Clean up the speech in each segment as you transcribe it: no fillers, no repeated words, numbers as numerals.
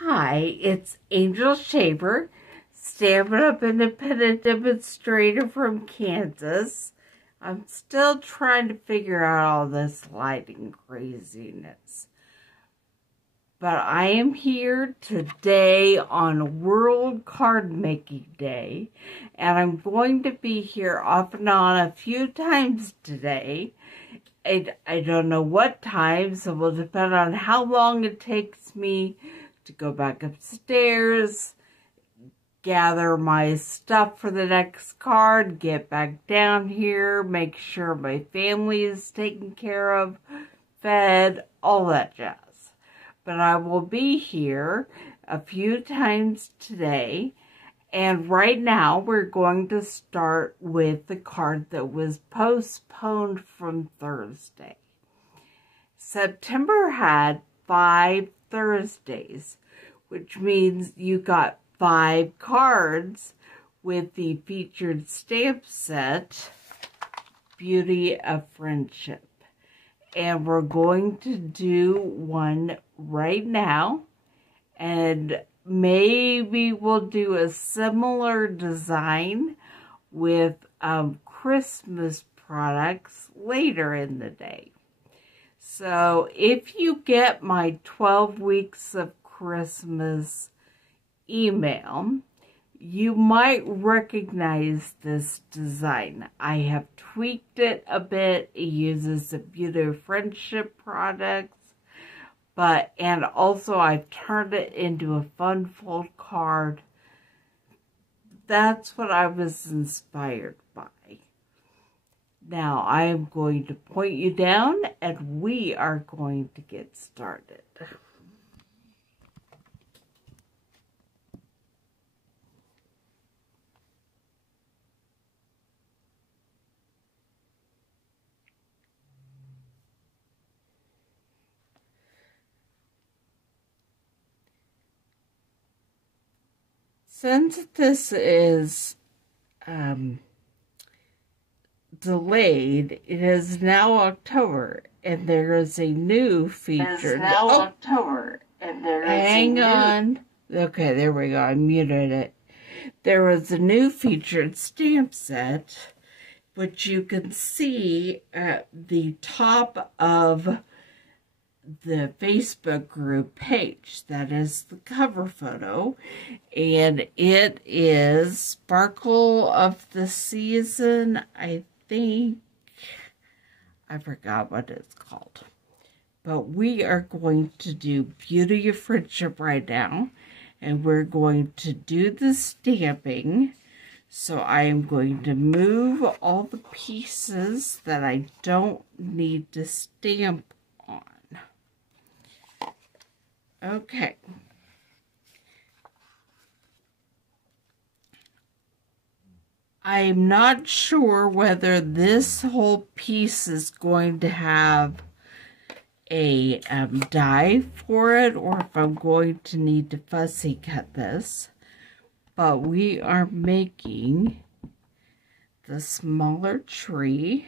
Hi, it's Angel Shaver, Stampin' Up independent demonstrator from Kansas. I'm still trying to figure out all this lighting craziness. But I am here today on World Card Making Day, and I'm going to be here off and on a few times today. I don't know what times, it will depend on how long it takes me to go back upstairs, gather my stuff for the next card, get back down here, make sure my family is taken care of, fed, all that jazz. But I will be here a few times today, and right now we're going to start with the card that was postponed from Thursday. September had 5 Thursdays, which means you got 5 cards with the featured stamp set, Beauty of Friendship. And we're going to do one right now, and maybe we'll do a similar design with Christmas products later in the day. So if you get my 12 weeks of Christmas email, you might recognize this design. I have tweaked it a bit. It uses the Beauty of Friendship products, and also I've turned it into a fun fold card. That's what I was inspired by. Now I am going to point you down and we are going to get started. Since this is delayed, it is now October, and there is a new feature. Hang on. Okay, there we go. I muted it. There was a new featured stamp set, which you can see at the top of the Facebook group page. That is the cover photo, and it is Sparkle of the Season. I think I forgot what it's called, but we are going to do Beauty of Friendship right now, and we're going to do the stamping. So I am going to move all the pieces that I don't need to stamp on. Okay. I'm not sure whether this whole piece is going to have a die for it, or if I'm going to need to fussy cut this. But we are making the smaller tree.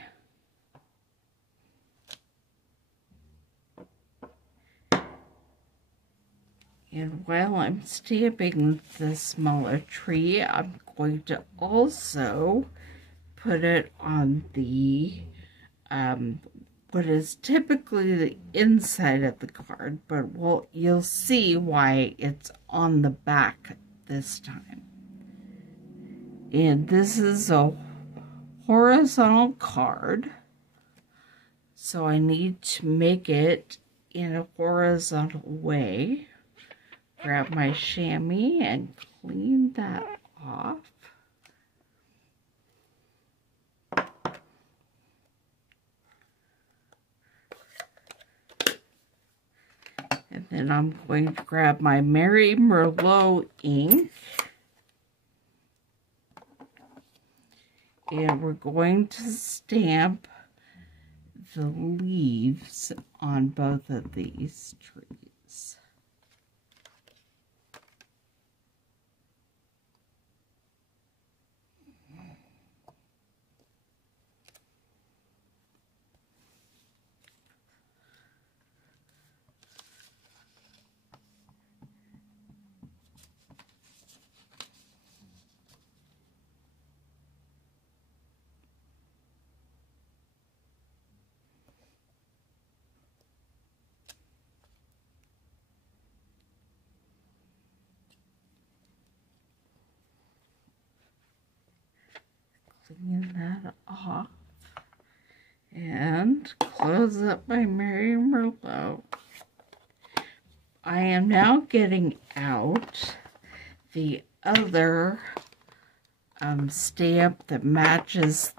And while I'm stamping the smaller tree, I'm going to also put it on the, what is typically the inside of the card, but you'll see why it's on the back this time. And this is a horizontal card, so I need to make it in a horizontal way. Grab my chamois and clean that off. And then I'm going to grab my Mary Merlot ink. And we're going to stamp the leaves on both of these trees. clean that off and close up my Mary Merlot. I am now getting out the other stamp that matches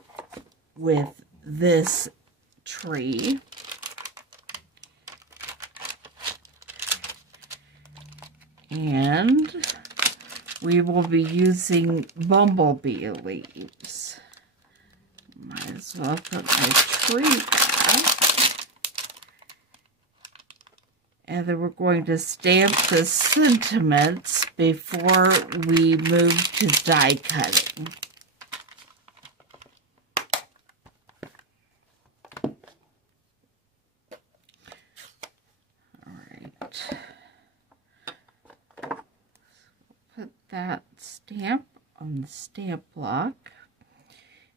with this tree. And we will be using bumblebee leaves. Might as well put my tree back. And then we're going to stamp the sentiments before we move to die cutting. Put that stamp on the stamp block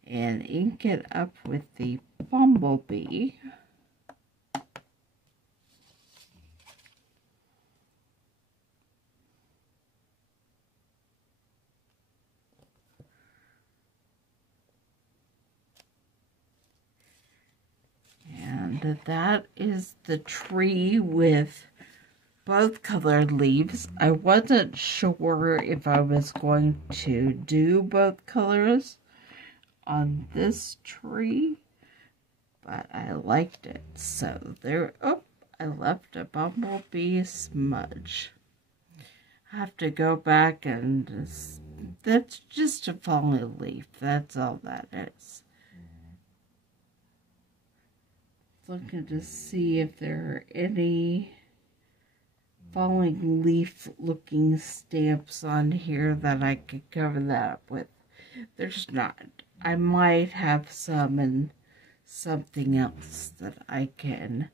and ink it up with the bumblebee. And that is the tree with both colored leaves. I wasn't sure if I was going to do both colors on this tree, but I liked it. So there, oh, I left a bumblebee smudge. I have to go back and that's just a falling leaf. That's all that is. Looking to see if there are any falling leaf looking stamps on here that I could cover that up with. There's not. I might have some in something else that I can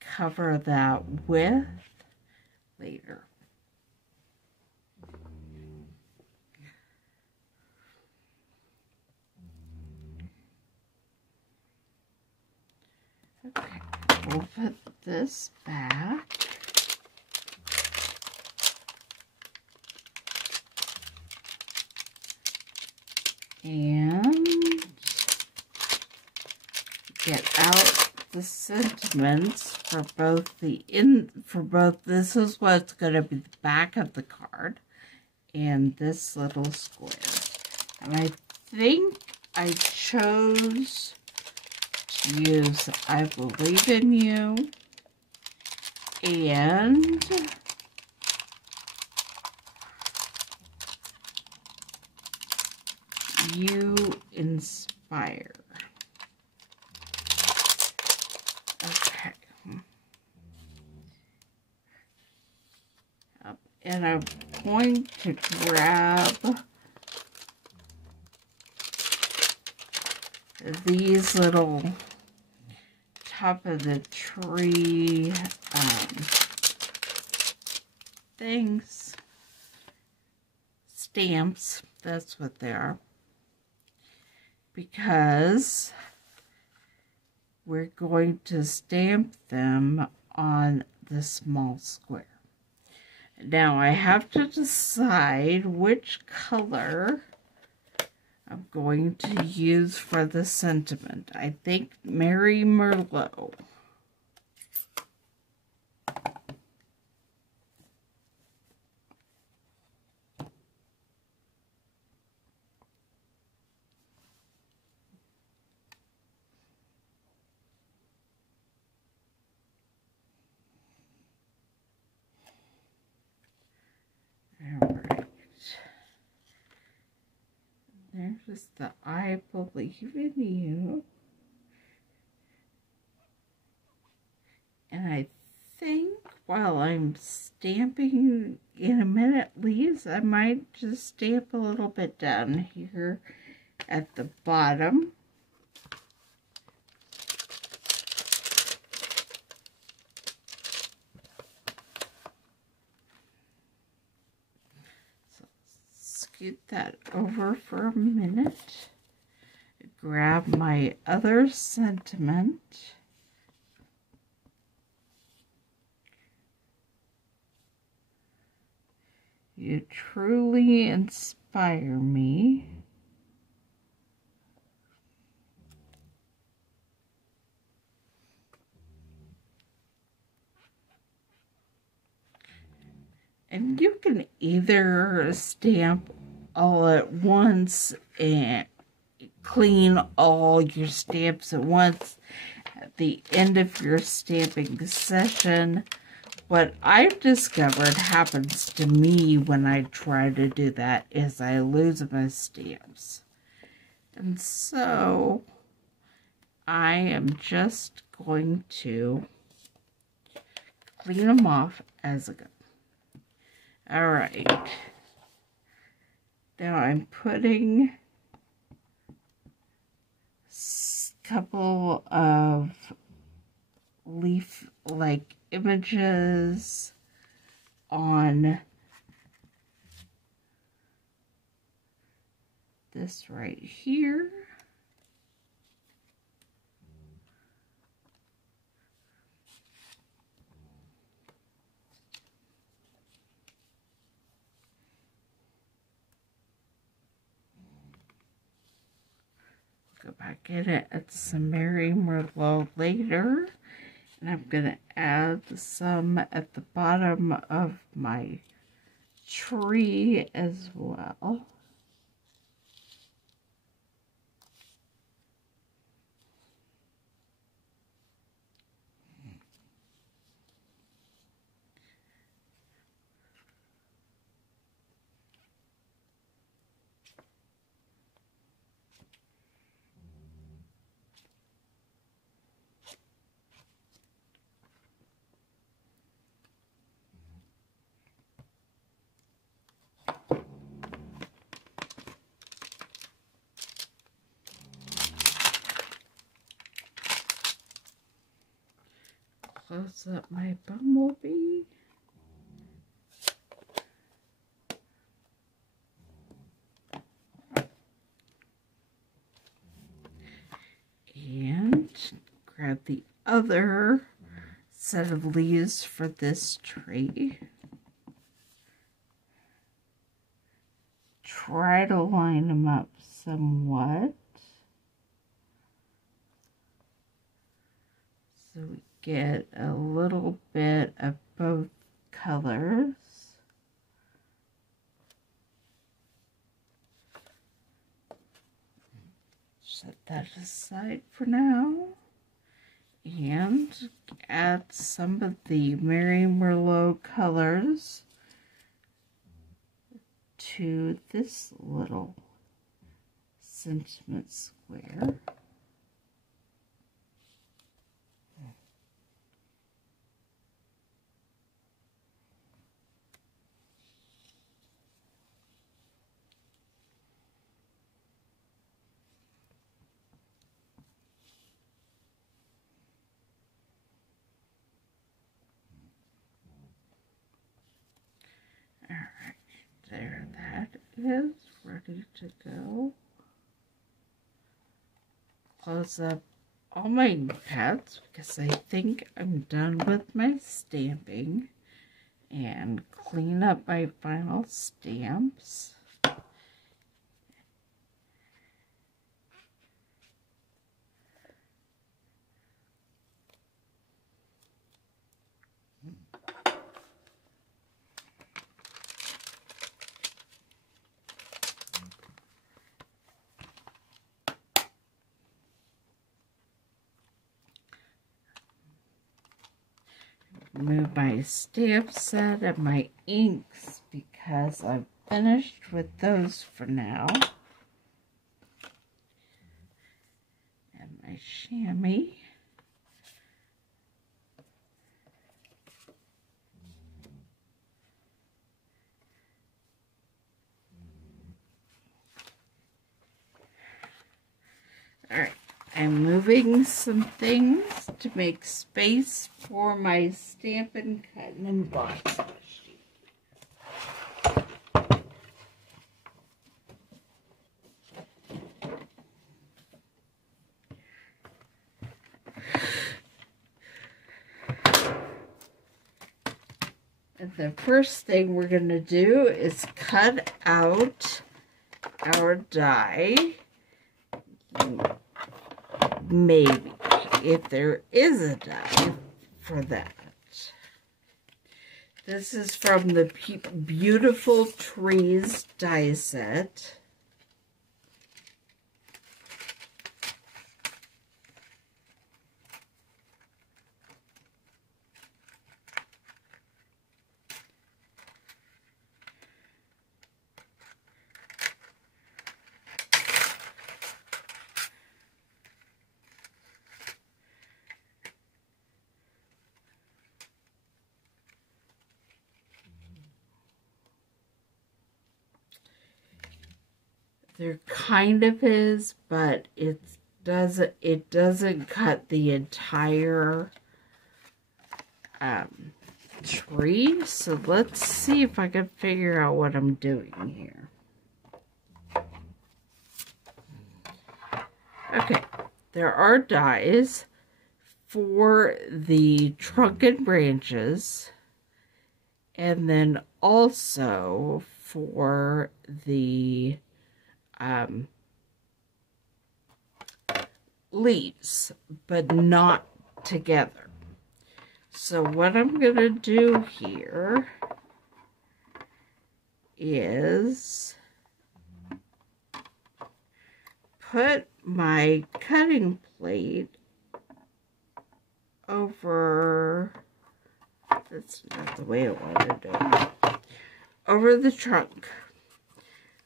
cover that with later. Okay, we'll put this back. And get out the sentiments for both this is what's going to be the back of the card and this little square. And I think I chose to use I Believe in You and You Inspire. Okay. And I'm going to grab these little top of the tree things, stamps, that's what they are, because we're going to stamp them on the small square. Now I have to decide which color I'm going to use for the sentiment. I think Mary Merlot. Alright. There's the I Believe in You. And I think while I'm stamping in a minute leaves, I might just stamp a little bit down here at the bottom. So scoot that over for a minute. Grab my other sentiment. You truly inspire me. And you can either stamp all at once and clean all your stamps at once at the end of your stamping session. What I've discovered happens to me when I try to do that is I lose my stamps. And so I am just going to clean them off as I go. Alright. Now I'm putting a couple of leaf-like images on this right here. Go back in it at some Mary Merlot later. And I'm going to add some at the bottom of my tree as well. Close up my bumblebee. And grab the other set of leaves for this tree. Try to line them up somewhat so we get a little bit of both colors. Set that aside for now and add some of the Mary Merlot colors to this little sentiment square. Alright, there that is, ready to go. Close up all my pads because I think I'm done with my stamping, and clean up my final stamps. Move my stamp set and my inks because I'm finished with those for now. And my chamois. Alright. I'm moving some things to make space for my Stampin' Cut and Emboss machine. And the first thing we're going to do is cut out our die. Maybe, if there is a die for that. This is from the Beautiful Trees die set. There kind of is, but it doesn't cut the entire tree. So let's see if I can figure out what I'm doing here. Okay, there are dies for the trunk and branches, and then also for the leaves, but not together. So what I'm going to do here is put my cutting plate over, that's not the way I want to do it, over the trunk,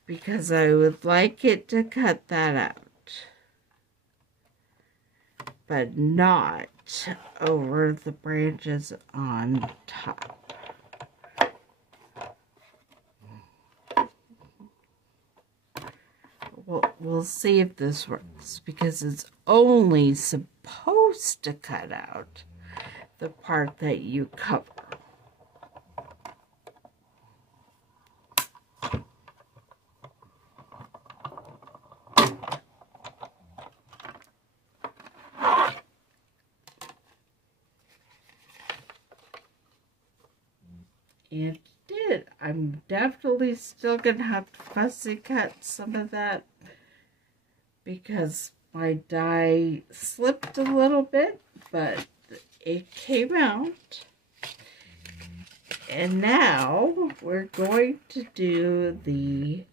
because I would like it to cut that out, but not over the branches on top. We'll see if this works, because it's only supposed to cut out the part that you cover. And it did. I'm definitely still going to have to fussy cut some of that because my die slipped a little bit, but it came out. And now we're going to do the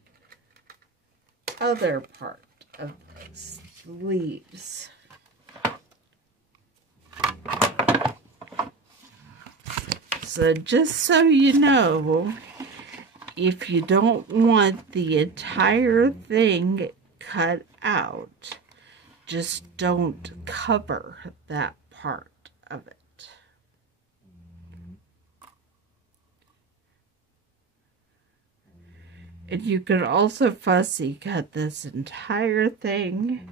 other part of this, the leaves. So just so you know, if you don't want the entire thing cut out, just don't cover that part of it. And you can also fussy cut this entire thing.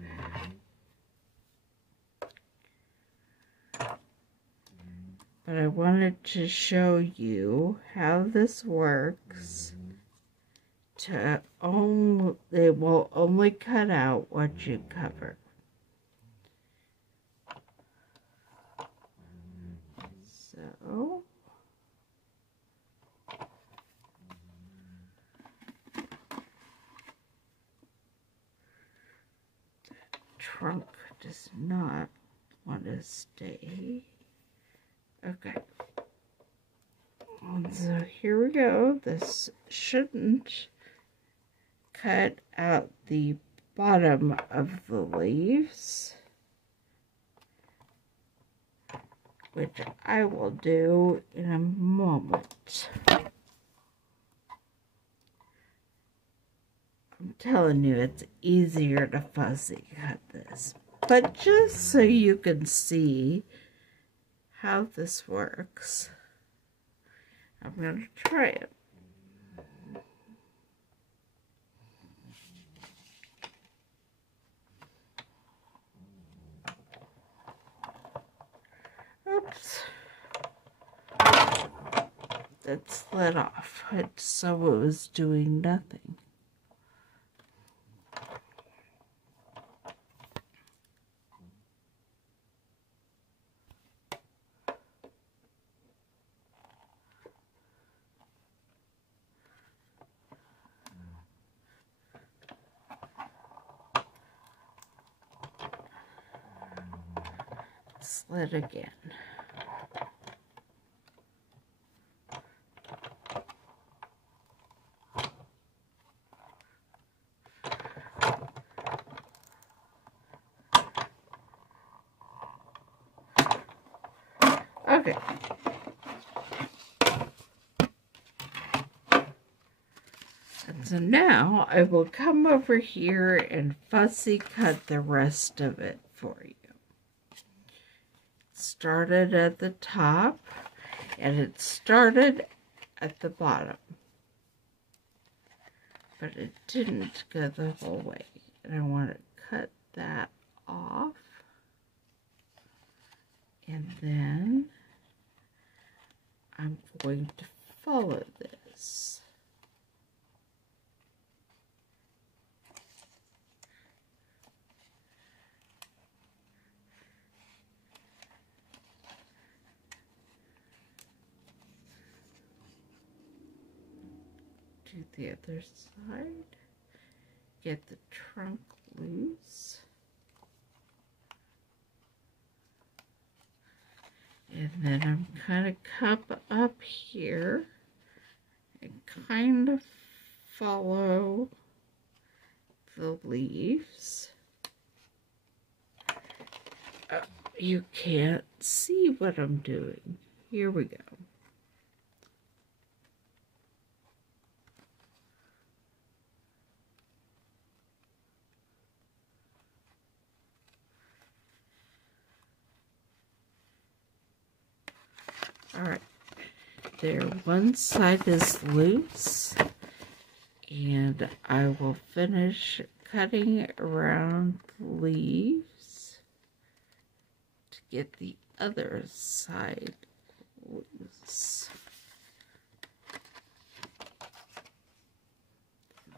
But I wanted to show you how this works. It will only cut out what you cover. So the trunk does not want to stay. Okay, and so here we go. This shouldn't cut out the bottom of the leaves, which I will do in a moment. I'm telling you, it's easier to fussy cut this, but just so you can see how this works, I'm going to try it. Oops. That slid off. So it was doing nothing. Slid again. Okay. And so now I will come over here and fussy cut the rest of it for you. Started at the top and it started at the bottom, but it didn't go the whole way, and I want to cut that off, and then I'm going to follow this. Do the other side, get the trunk loose, and then I'm kind of cup up here and kind of follow the leaves. You can't see what I'm doing. Here we go. Alright, there, one side is loose, and I will finish cutting around the leaves to get the other side loose.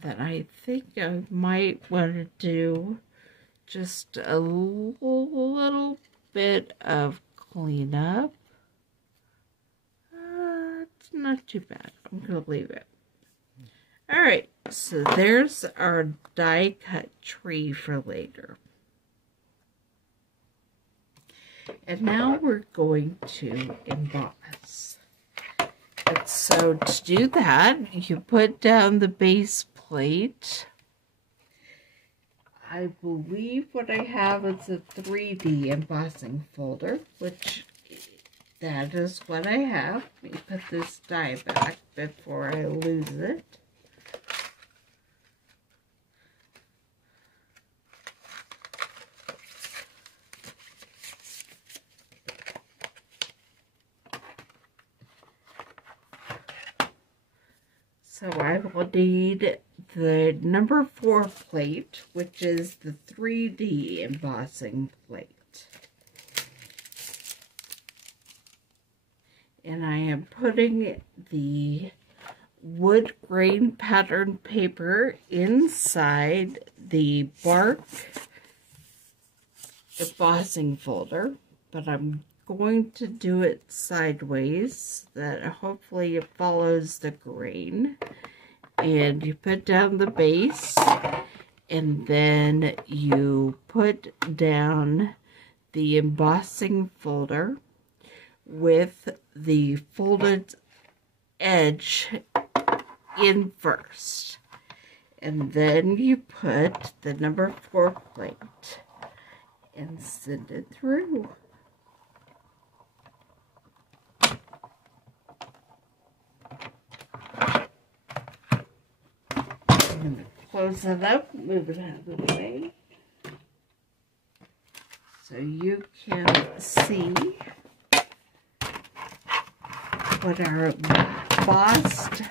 Then I think I might want to do just a little bit of cleanup. It's not too bad. I'm going to leave it. Alright, so there's our die cut tree for later. And now we're going to emboss. And so to do that, you put down the base plate. I believe what I have is a 3D embossing folder, which that is what I have. Let me put this die back before I lose it. So I will need the number 4 plate, which is the 3D embossing plate. And I am putting the wood grain pattern paper inside the bark embossing folder, but I'm going to do it sideways, that hopefully it follows the grain. And you put down the base, and then you put down the embossing folder with the folded edge in first. And then you put the number 4 plate and send it through. I'm going to close it up, move it out of the way, so you can see what our embossed.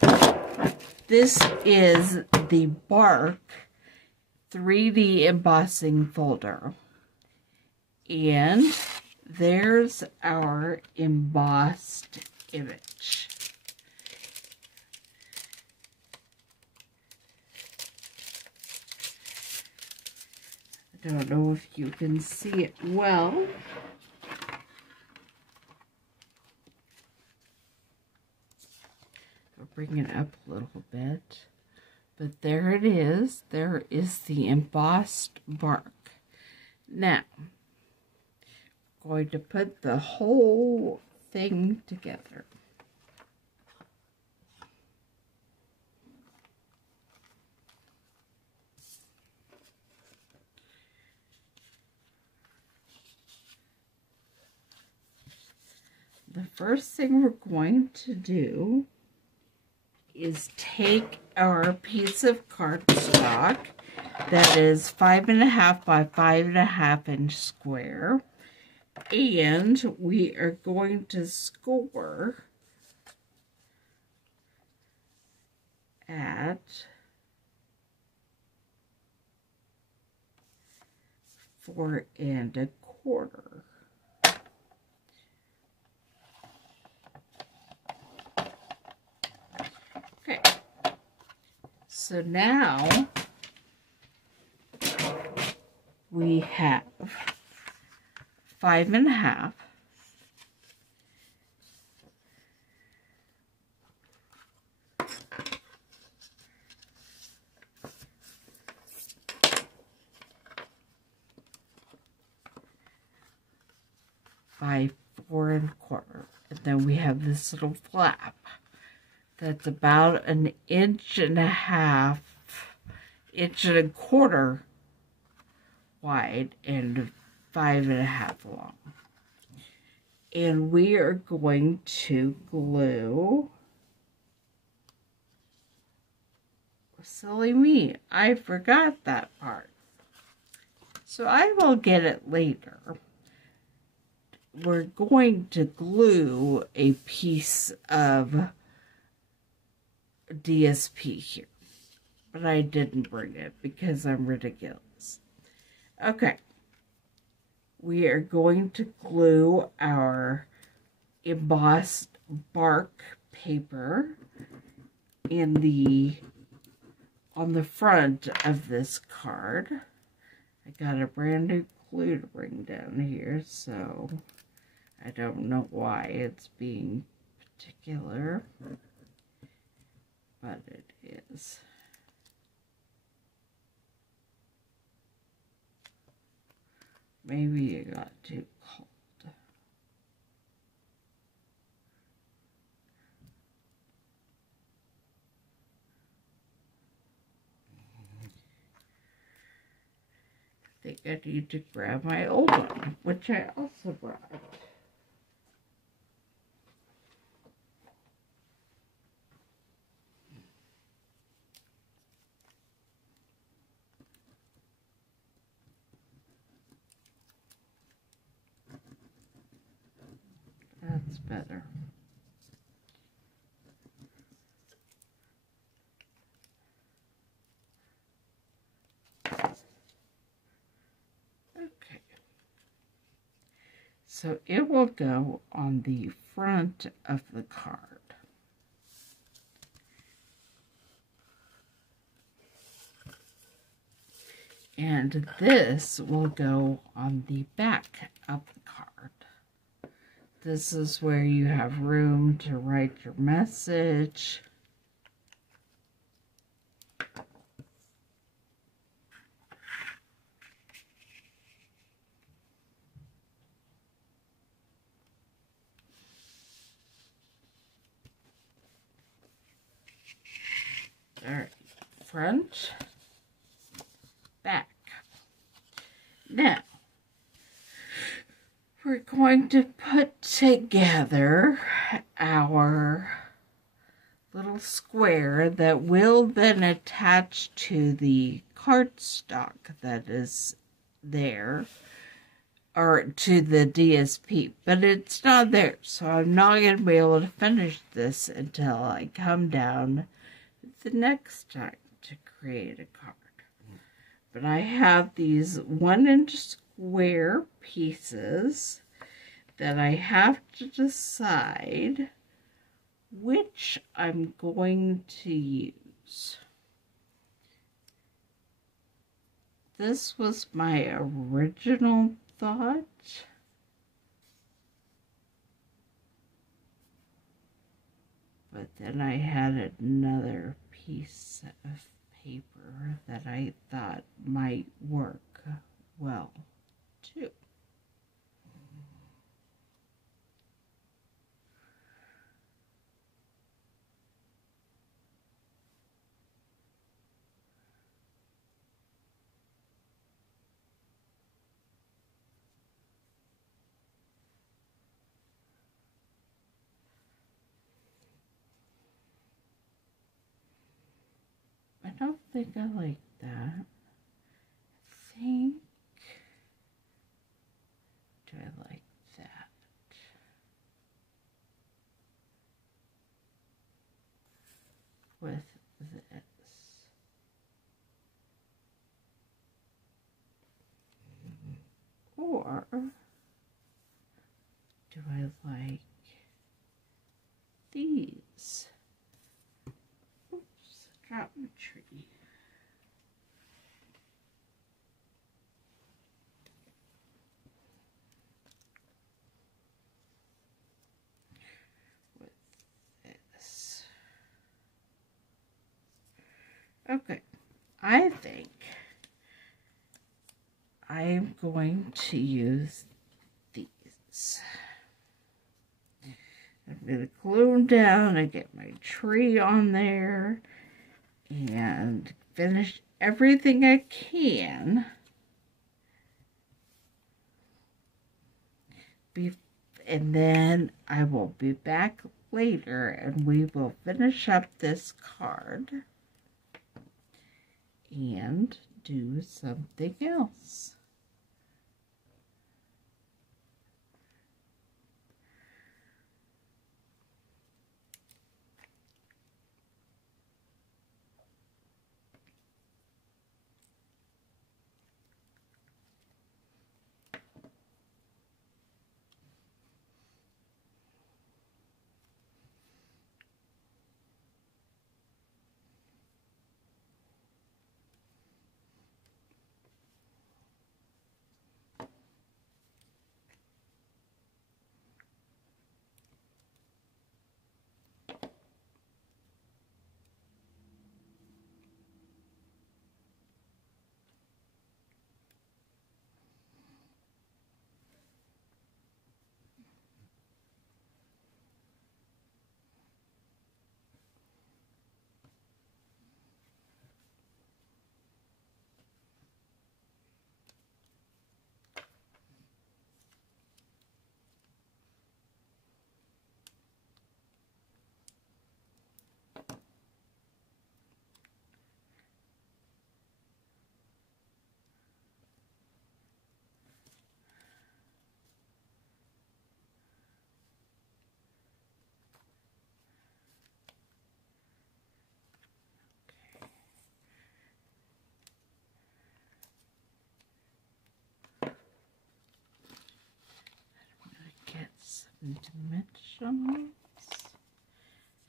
This is the bark 3D embossing folder. And there's our embossed image. I don't know if you can see it well. I'll bring it up a little bit. But there it is. There is the embossed bark. Now, I'm going to put the whole thing together. The first thing we're going to do is take our piece of cardstock that is 5.5 by 5.5 inch square, and we are going to score at 4 1/4. Okay, so now we have 5.5, by 4 1/4, and then we have this little flap that's about 1.5 1.25 wide and 5.5 long. And we are going to glue, silly me, I forgot that part. So I will get it later. We're going to glue a piece of DSP here, but I didn't bring it because I'm ridiculous. Okay, we are going to glue our embossed bark paper on the front of this card. I got a brand new glue to bring down here, so I don't know why it's being particular, but it is. Maybe it got too cold. I think I need to grab my old one, which I also brought. That's better. Okay. So it will go on the front of the card. And this will go on the back of the card. This is where you have room to write your message. All right, front, back. Now, we're going to put together our little square that will then attach to the cardstock that is there, or to the DSP, but it's not there, so I'm not going to be able to finish this until I come down the next time to create a card. But I have these 1 inch square pieces that I have to decide which I'm going to use. This was my original thought. But then I had another piece of paper that I thought might work well too. think I like that. I think, do I like that? With this. Or do I like these? Oops, dropped my tree. With this. Okay, I think I'm going to use these. I'm going to glue them down and get my tree on there and finish everything I can. And then I will be back later and we will finish up this card and do something else. Get some dimensionals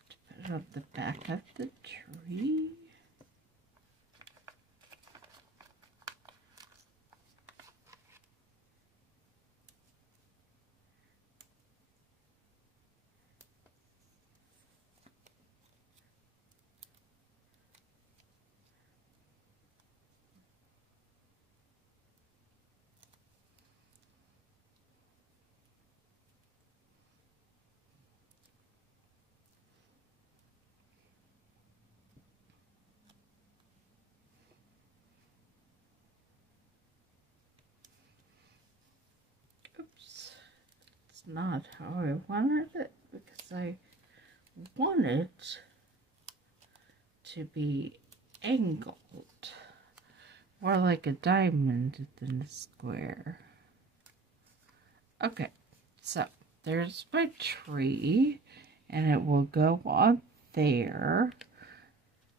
to put on the back of the tree. Oops, it's not how I wanted it because I want it to be angled, more like a diamond than a square. Okay, so there's my tree and it will go on there.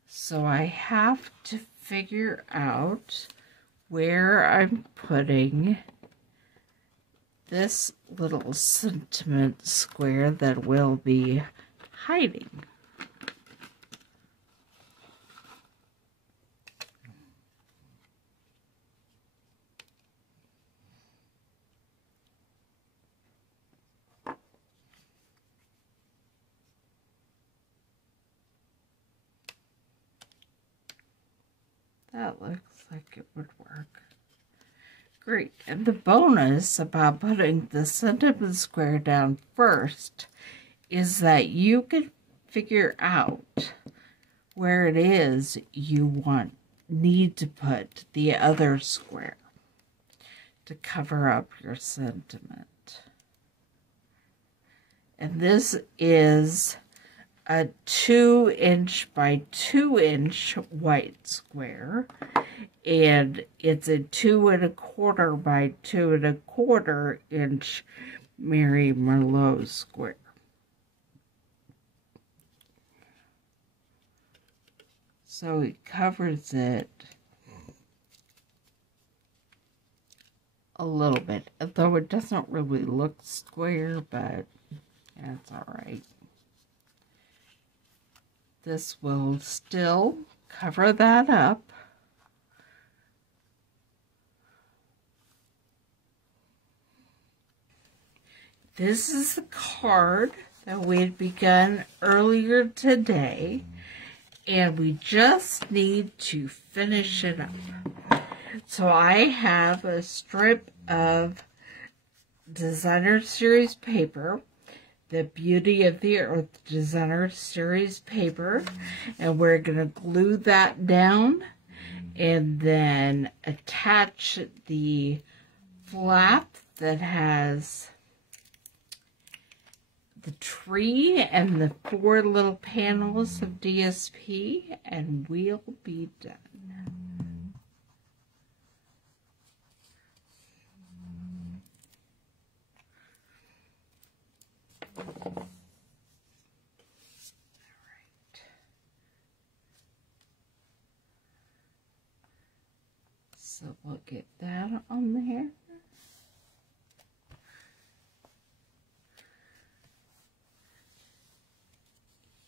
So I have to figure out where I'm putting this little sentiment square that will be hiding. That looks like it would work. Great. And the bonus about putting the sentiment square down first is that you can figure out where it is you need to put the other square to cover up your sentiment. And this is a 2" by 2" white square, and it's a 2¼ by 2¼ Mary Merlot square. So it covers it a little bit, though it doesn't really look square, but that's all right. This will still cover that up. This is the card that we had begun earlier today, and we just need to finish it up. So I have a strip of Designer Series paper, the Beauty of the Earth Designer Series paper, and we're going to glue that down and then attach the flap that has the tree and the 4 little panels of DSP, and we'll be done. So we'll get that on there.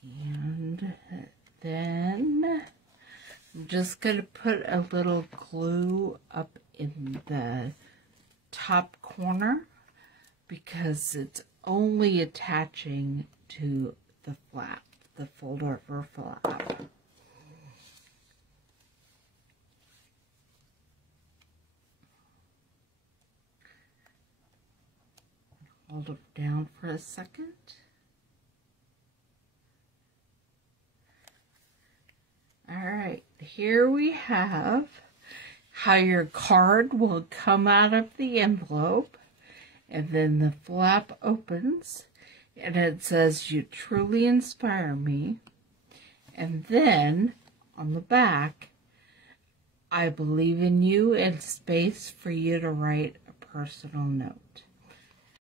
And then I'm just going to put a little glue up in the top corner because it's only attaching to the flap, the fold-over flap. Hold it down for a second. Alright, here we have how your card will come out of the envelope, and then the flap opens, and it says, "You truly inspire me," and then on the back, "I believe in you," and space for you to write a personal note.